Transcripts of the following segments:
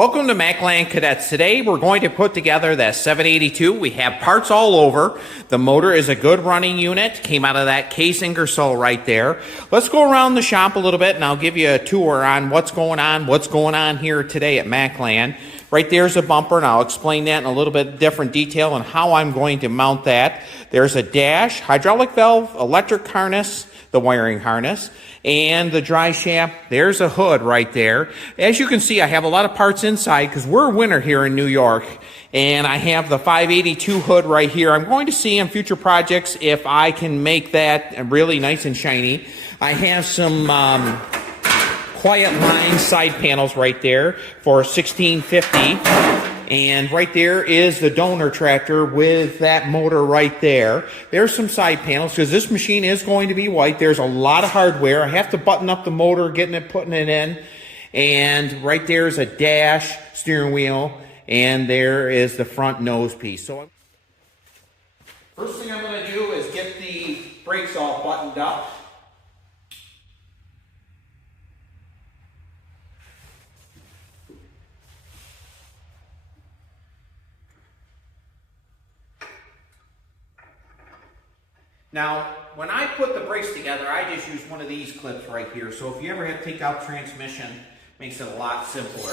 Welcome to Mackland Cadets. Today we're going to put together that 782. We have parts all over. The motor is a good running unit. Came out of that case Ingersoll right there. Let's go around the shop a little bit and I'll give you a tour on what's going on here today at Mackland. Right there's a bumper and I'll explain that in a little bit different detail and how I'm going to mount that. There's a dash, hydraulic valve, electric harness, the wiring harness, and the dry shaft. There's a hood right there. As you can see, I have a lot of parts inside because we're winter here in New York, and I have the 582 hood right here. I'm going to see in future projects if I can make that really nice and shiny. I have some quiet line side panels right there for 1650. And right there is the donor tractor with that motor right there. There's some side panels because this machine is going to be white. There's a lot of hardware. I have to button up the motor, putting it in. And right there is a dash, steering wheel, and there is the front nose piece. So first thing I'm going to do is get the brakes all buttoned up. Now, when I put the brakes together, I just use one of these clips right here. So if you ever have to take out transmission, it makes it a lot simpler.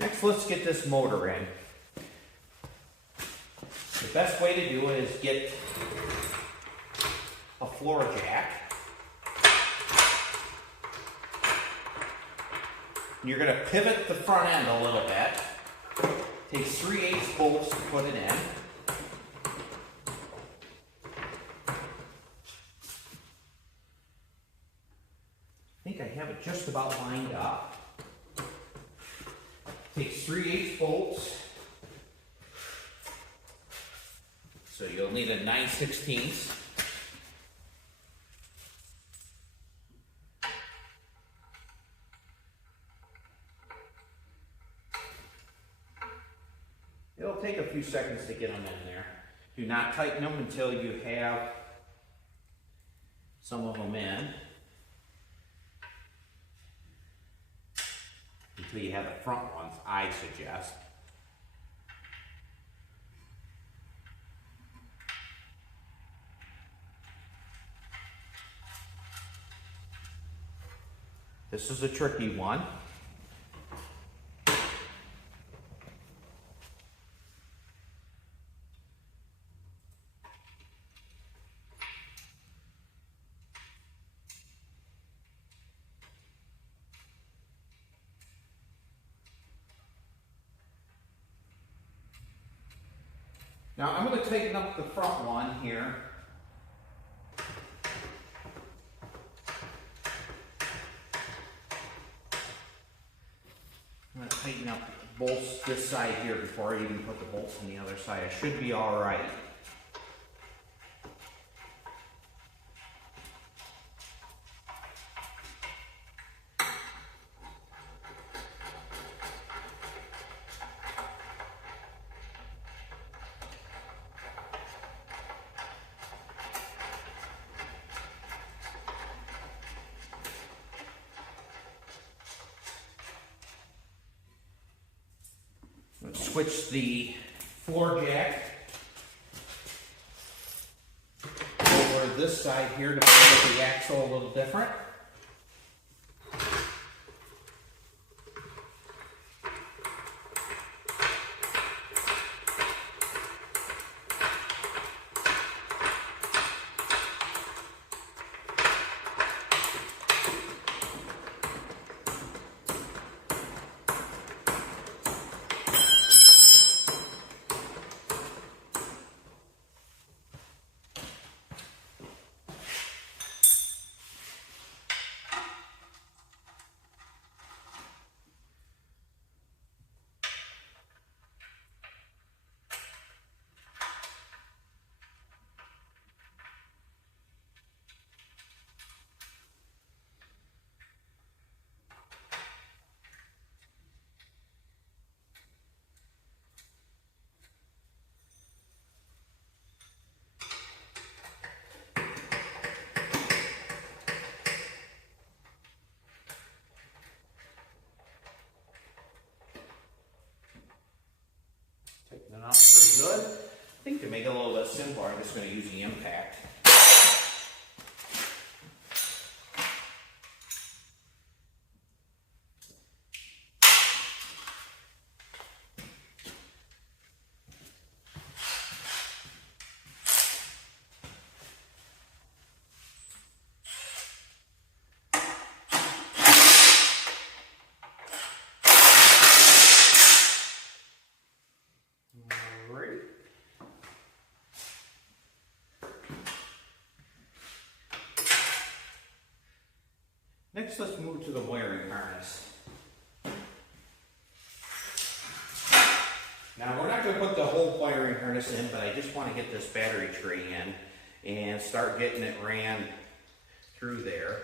Next, let's get this motor in. The best way to do it is get a floor jack. You're going to pivot the front end a little bit. Takes 3/8 bolts to put it in. I think I have it just about lined up. Takes 3/8 bolts. So you'll need a 9/16. It'll take a few seconds to get them in there. Do not tighten them until you have some of them in. Until you have the front ones, I suggest. This is a tricky one. Now I'm going to tighten up the front one here. I'm going to tighten up bolts this side here before I even put the bolts on the other side. I should be all right. Let's switch the floor jack over this side here to make the axle a little different. Coming out pretty good. I think to make it a little bit simpler, I'm just going to use the impact. Next, let's move to the wiring harness. Now, we're not going to put the whole wiring harness in, but I just want to get this battery tray in and start getting it ran through there.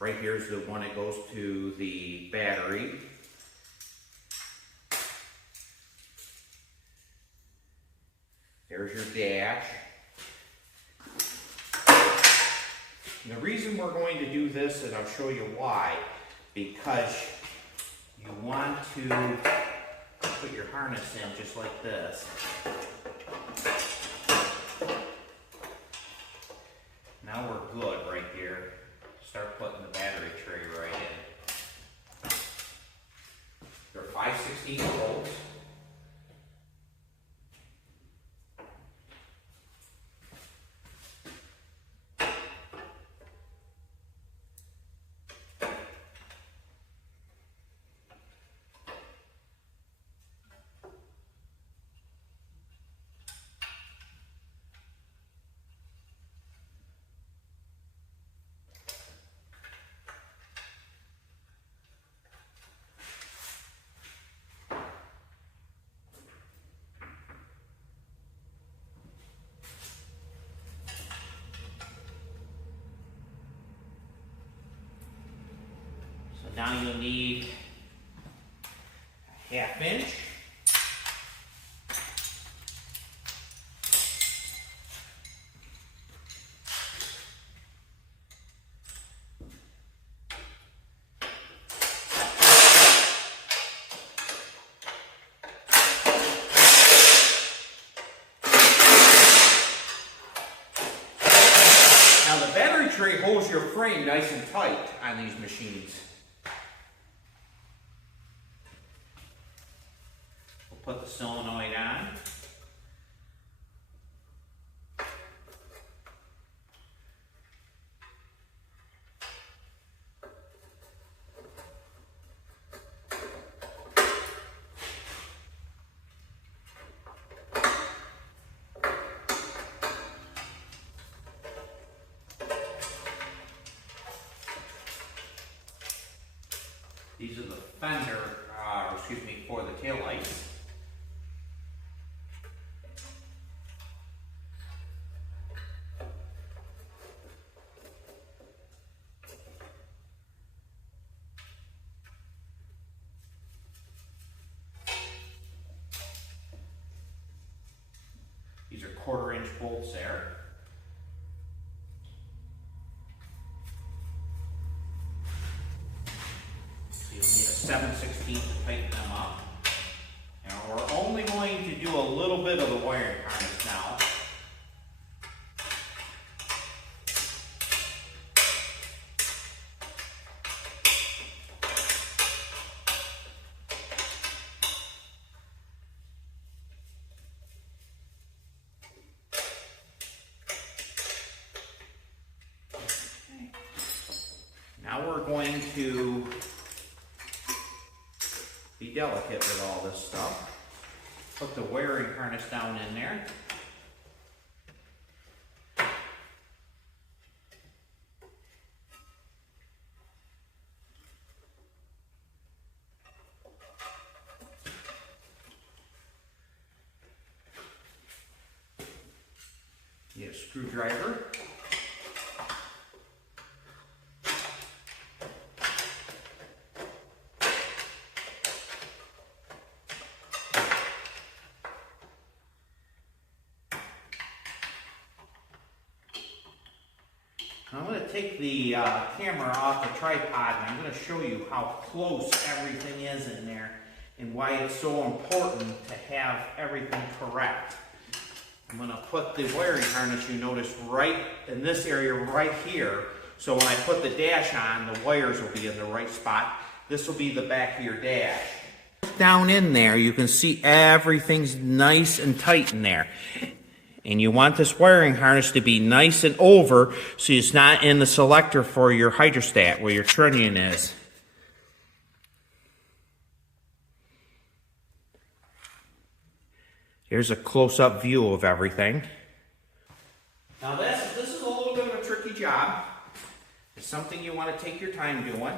Right here's the one that goes to the battery. There's your dash. And the reason we're going to do this, and I'll show you why, because you want to put your harness in just like this. Now we're good right here. Start putting the battery tray right in. They're 5/16 volts. Now you'll need a 1/2 inch. Now the battery tray holds your frame nice and tight on these machines. Put the solenoid on. These are the fender, for the taillights. These are 1/4 inch bolts there. So you'll need a 7/16 to tighten them up. And we're only going to do a little bit of the wiring harness now. Now we're going to be delicate with all this stuff. Put the wiring harness down in there. Get a screwdriver. I'm going to take the camera off the tripod and I'm going to show you how close everything is in there. and why it's so important to have everything correct. I'm going to put the wiring harness, you notice, right in this area right here. So when I put the dash on, the wires will be in the right spot. This will be the back of your dash. Down in there, you can see everything's nice and tight in there. And you want this wiring harness to be nice and over so it's not in the selector for your hydrostat where your trunnion is. Here's a close-up view of everything. Now this is a little bit of a tricky job. It's something you want to take your time doing.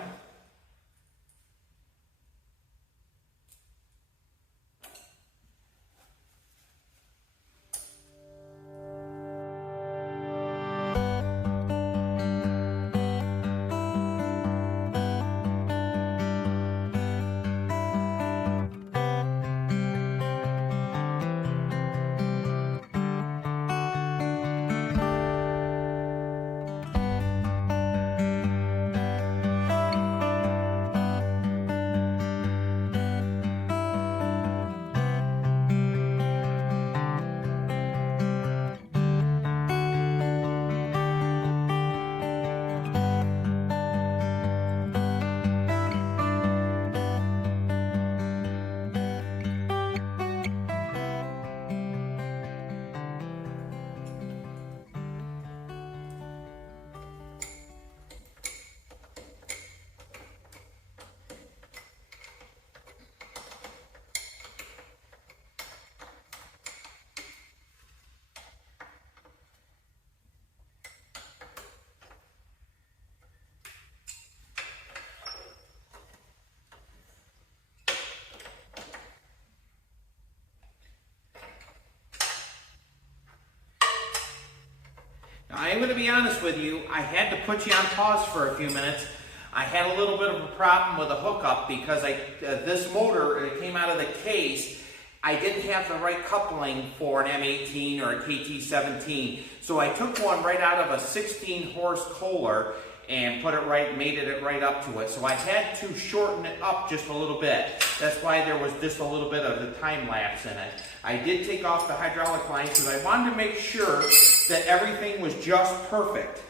I am going to be honest with you, I had to put you on pause for a few minutes. I had a little bit of a problem with the hookup because this motor, it came out of the case, I didn't have the right coupling for an M18 or a KT17. So I took one right out of a 16 horse Kohler and put it right, made it right up to it. So I had to shorten it up just a little bit. That's why there was just a little bit of the time lapse in it. I did take off the hydraulic lines because I wanted to make sure that everything was just perfect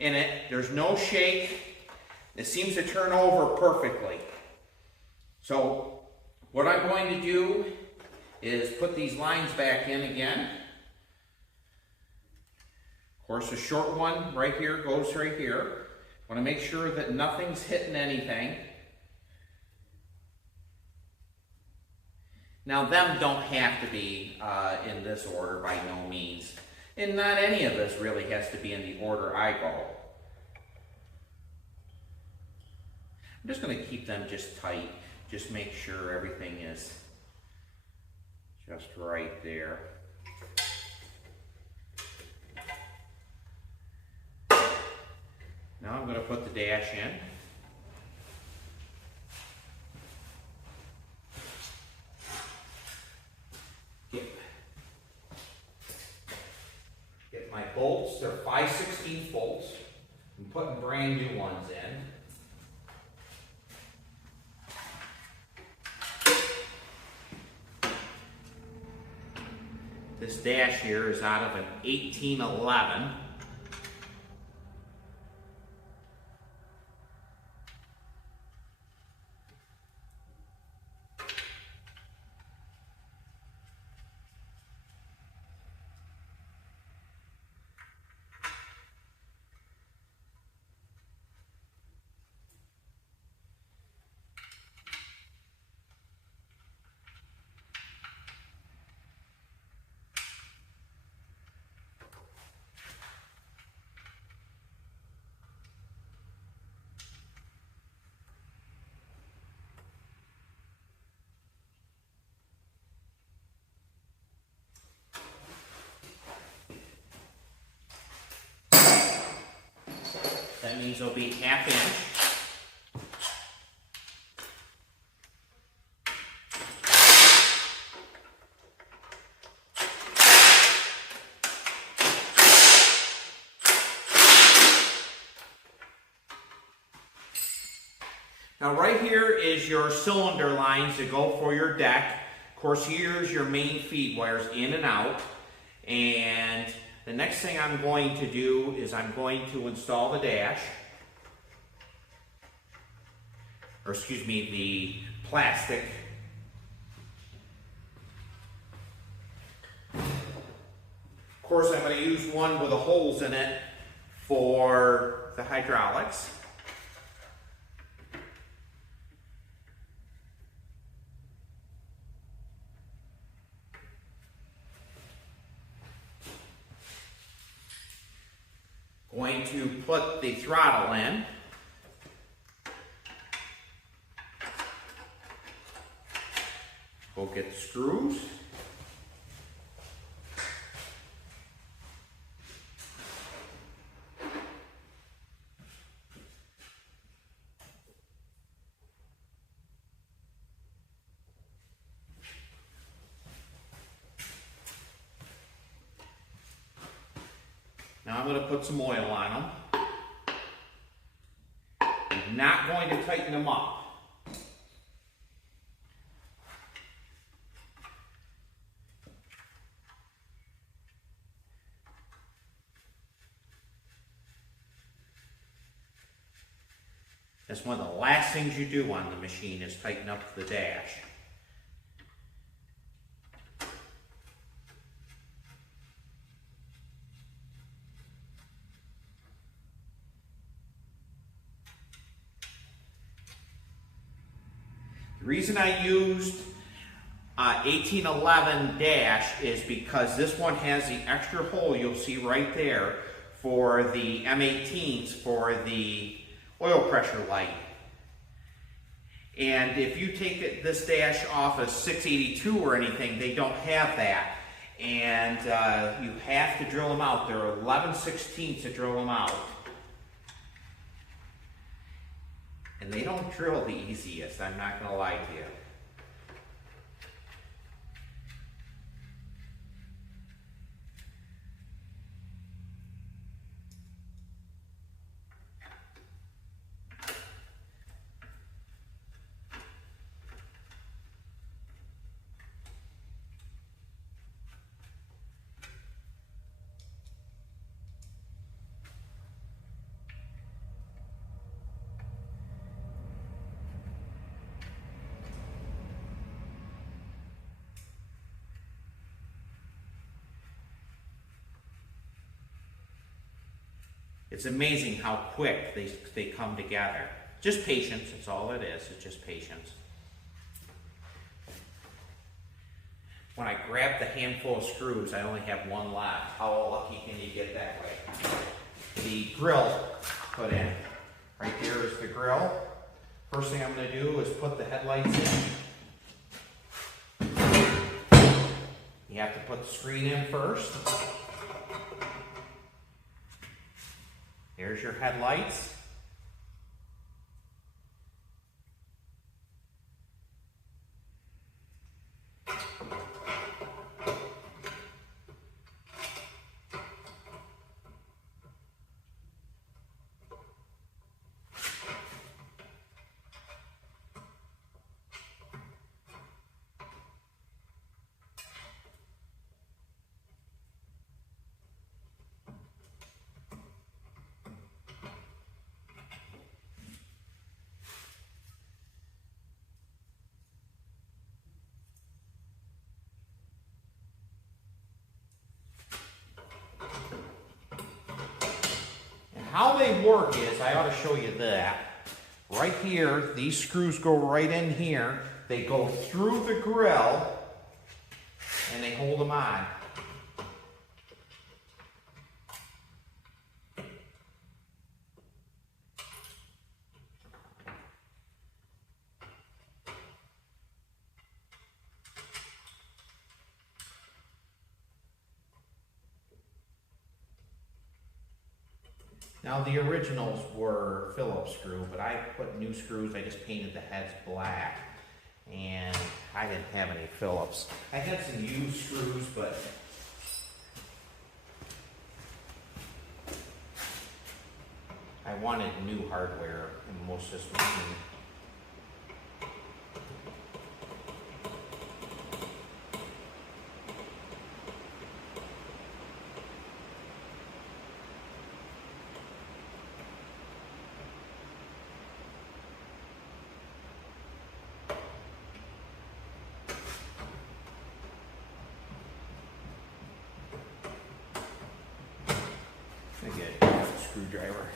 in it. There's no shake. It seems to turn over perfectly. So what I'm going to do is put these lines back in again. Of course, the short one right here goes right here. I want to make sure that nothing's hitting anything. Now, them don't have to be in this order by no means. And not any of this really has to be in the order I go. I'm just going to keep them just tight. Just make sure everything is just right there. Now I'm going to put the dash in. Get my bolts, they're 5/16 bolts. I'm putting brand new ones in. This dash here is out of an 1811. That means it'll be 1/2 inch. Now right here is your cylinder lines that go for your deck. Of course, here's your main feed wires in and out. And the next thing I'm going to do is I'm going to install the dash. Or excuse me, the plastic. Of course, I'm going to use one with the holes in it for the hydraulics. Going to put the throttle in. Go get the screws. Now I'm going to put some oil on them. I'm not going to tighten them up. That's one of the last things you do on the machine is tighten up the dash. The reason I used 1811 dash is because this one has the extra hole you'll see right there for the M18s for the oil pressure light. And if you take this dash off a 682 or anything, they don't have that. And you have to drill them out. They're 11/16 to drill them out. And they don't drill the easiest, I'm not going to lie to you. It's amazing how quick they come together. Just patience, that's all it is, it's just patience. When I grab the handful of screws, I only have one left. How lucky can you get that way? The grill put in. Right there is the grill. First thing I'm going to do is put the headlights in. You have to put the screen in first. There's your headlights. How they work is, I ought to show you that. Right here, these screws go right in here. They go through the grill and they hold them on. Now the originals were Phillips screw, but I put new screws. I just painted the heads black, and I didn't have any Phillips. I had some used screws, but I wanted new hardware in most of this machine. screwdriver.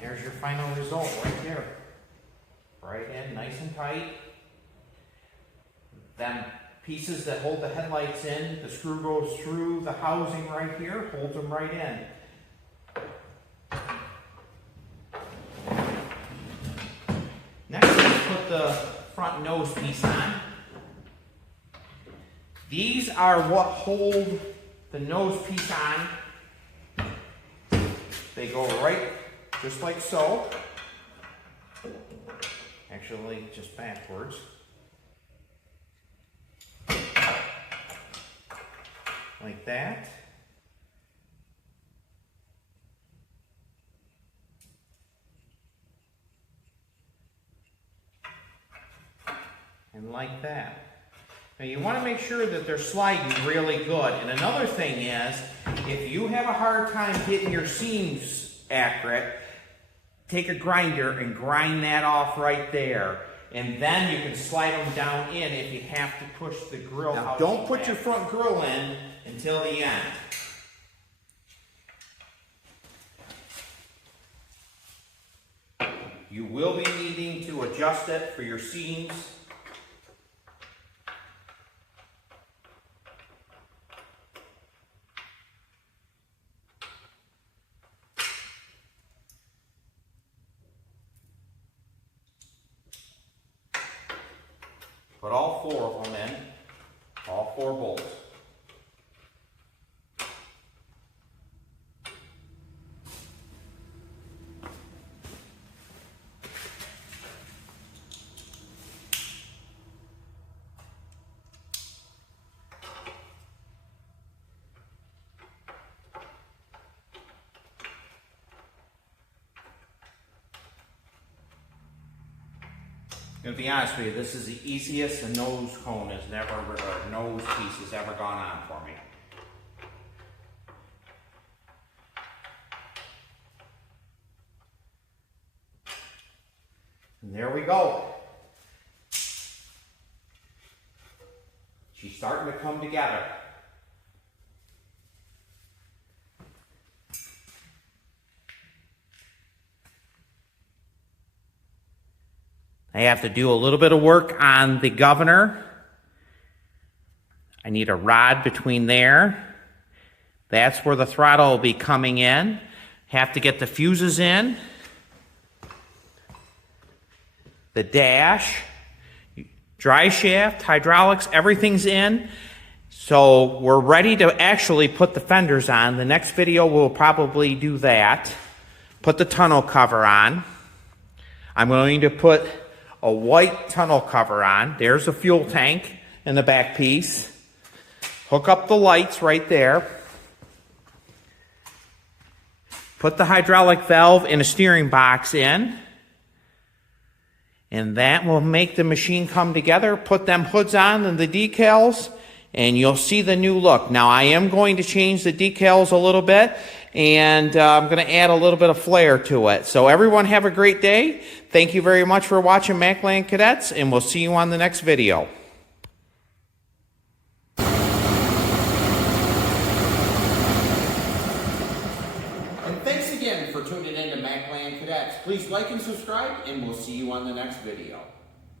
There's your final result right there. Right in, nice and tight. Then pieces that hold the headlights in, the screw goes through the housing right here, holds them right in. Next, let's put the front nose piece on. These are what hold the nose piece on. They go right just like so. Actually, just backwards. Like that. And like that. Now you want to make sure that they're sliding really good. And another thing is, if you have a hard time getting your seams accurate, take a grinder and grind that off right there. And then you can slide them down in if you have to push the grill out. Don't put your front grill in until the end. You will be needing to adjust it for your seams. Put all four of them in, all four bolts. I'm going to be honest with you, this is the easiest a nose cone has never, or nose piece has ever gone on for me. And there we go. She's starting to come together. I have to do a little bit of work on the governor. I need a rod between there. That's where the throttle will be coming in. Have to get the fuses in. The dash, dry shaft, hydraulics, everything's in. So we're ready to actually put the fenders on. The next video we'll probably do that. Put the tonneau cover on. I'm going to put a white tonneau cover on. There's a fuel tank in the back piece. Hook up the lights right there. Put the hydraulic valve and a steering box in. And that will make the machine come together. Put them hoods on and the decals, and you'll see the new look. Now I am going to change the decals a little bit, and I'm going to add a little bit of flair to it. So everyone have a great day. Thank you very much for watching Mackland Cadets, and we'll see you on the next video. Mackland Cadets. Please like and subscribe, and we'll see you on the next video.